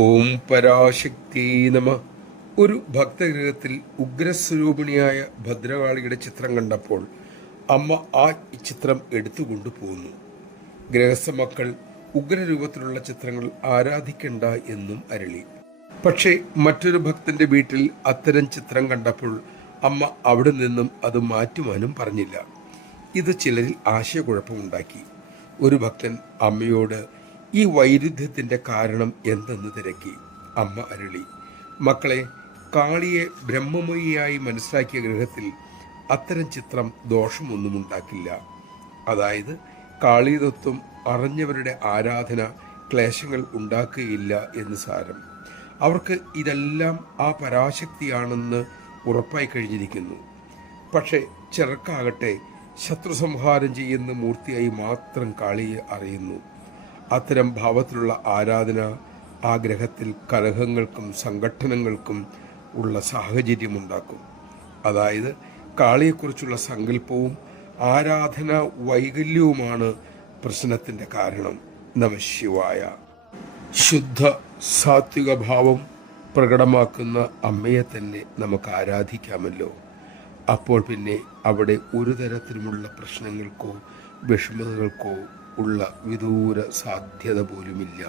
ഓം പരാശക്തി നമ. ഒരു ഭക്തഗൃഹത്തിൽ ഉഗ്രസ്വരൂപിണിയായ ഭദ്രകാളിയുടെ ചിത്രം കണ്ടപ്പോൾ അമ്മ ആ ചിത്രം എടുത്തുകൊണ്ടു പോന്നു. ഗൃഹസ്ഥ മക്കൾ ഉഗ്രരൂപത്തിലുള്ള ചിത്രങ്ങൾ ആരാധിക്കണ്ട എന്നും അരുളി. പക്ഷേ മറ്റൊരു ഭക്തന്റെ വീട്ടിൽ അത്തരം ചിത്രം കണ്ടപ്പോൾ അമ്മ അവിടെ നിന്നും അത് മാറ്റുവാനും പറഞ്ഞില്ല. ഇത് ചിലരിൽ ആശയക്കുഴപ്പമുണ്ടാക്കി. ഒരു ഭക്തൻ അമ്മയോട് ഈ വൈരുദ്ധ്യത്തിൻ്റെ കാരണം എന്തെന്ന് തിരക്കി. അമ്മ അരുളി, മക്കളെ, കാളിയെ ബ്രഹ്മമയിയായി മനസ്സിലാക്കിയ ഗൃഹത്തിൽ അത്തരം ചിത്രം ദോഷമൊന്നും ഉണ്ടാക്കില്ല. അതായത് കാളീതത്വം അറിഞ്ഞവരുടെ ആരാധന ക്ലേശങ്ങൾ ഉണ്ടാക്കുകയില്ല എന്ന് സാരം. അവർക്ക് ഇതെല്ലാം ആ പരാശക്തിയാണെന്ന് ഉറപ്പായി കഴിഞ്ഞിരിക്കുന്നു. പക്ഷേ ചിലർക്കാകട്ടെ ശത്രുസംഹാരം ചെയ്യുന്ന മൂർത്തിയായി മാത്രം കാളിയെ അറിയുന്നു. അത്തരം ഭാവത്തിലുള്ള ആരാധന ആ ഗ്രഹത്തിൽ കലഹങ്ങൾക്കും സംഘട്ടനങ്ങൾക്കും ഉള്ള സാഹചര്യമുണ്ടാക്കും. അതായത് കാളിയെക്കുറിച്ചുള്ള സങ്കല്പവും ആരാധന വൈകല്യവുമാണ് പ്രശ്നത്തിൻ്റെ കാരണം. നമഃശിവായ. ശുദ്ധ സാത്വിക ഭാവം പ്രകടമാക്കുന്ന അമ്മയെ തന്നെ നമുക്ക് ആരാധിക്കാമല്ലോ. അപ്പോൾ പിന്നെ അവിടെ ഒരു തരത്തിലുമുള്ള പ്രശ്നങ്ങൾക്കോ വിഷമതകൾക്കോ ഉള്ള വിദൂര സാധ്യത പോലുമില്ല.